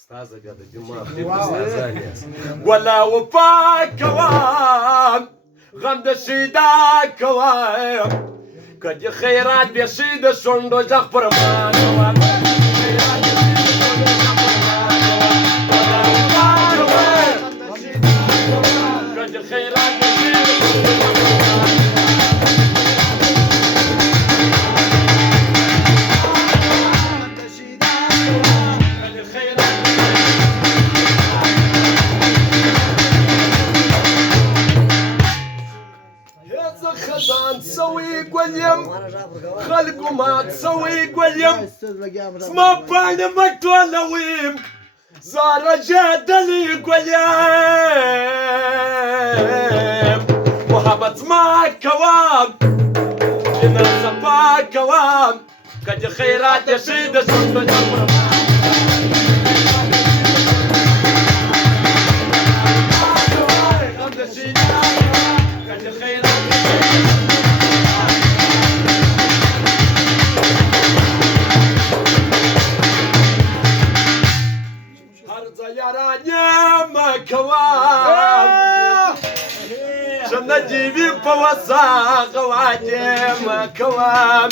استاذه بیا د دماغ دې استادانه ولا وفا کوام غم د شیدا کوام کدی خیرات به شید شوندو ځخ پر ما کوام کدی خیرات به شید خزان تسوي قوليم خلقو ما تسوي قوليم ما بانا متولويم زارة جدلي قوليم محبت ما كوام لنا صبا كوام كد خيرات يشيد شنطة جمرة ما كوام شنا جيبي بوساق وعدي ما كوام